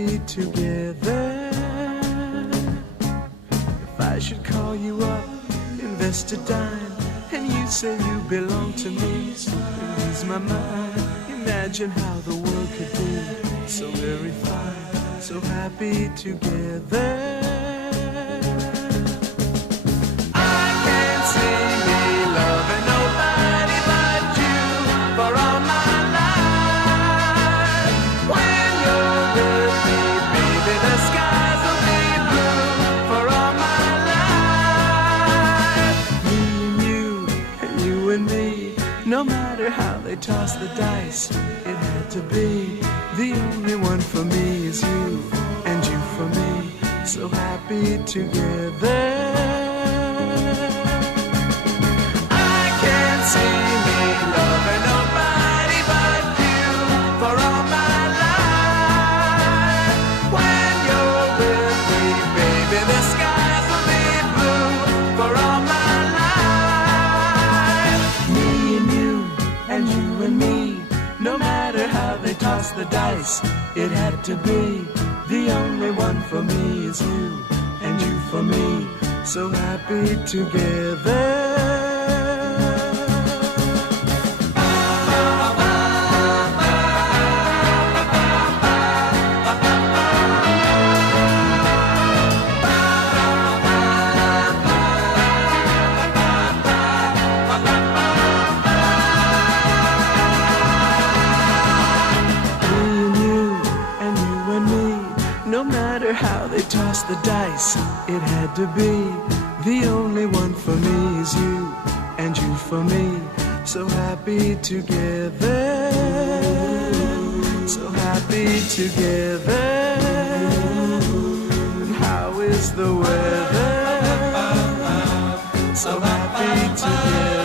happy together. If I should call you up, invest a dime, and you say you belong to me, lose my mind. Imagine how the world could be so very fine, so happy together. No matter how they toss the dice, it had to be. The only one for me is you, and you for me, so happy together. I can't see me loving nobody but you for all my life. When you're with me, baby, the skies will be blue for all my life. Me and you, and you and me, no matter how they toss the dice, it had to be. The only one for me is you, and you for me, so happy together. No matter how they toss the dice, it had to be. The only one for me is you, and you for me, so happy together. So happy together. And how is the weather? So happy together.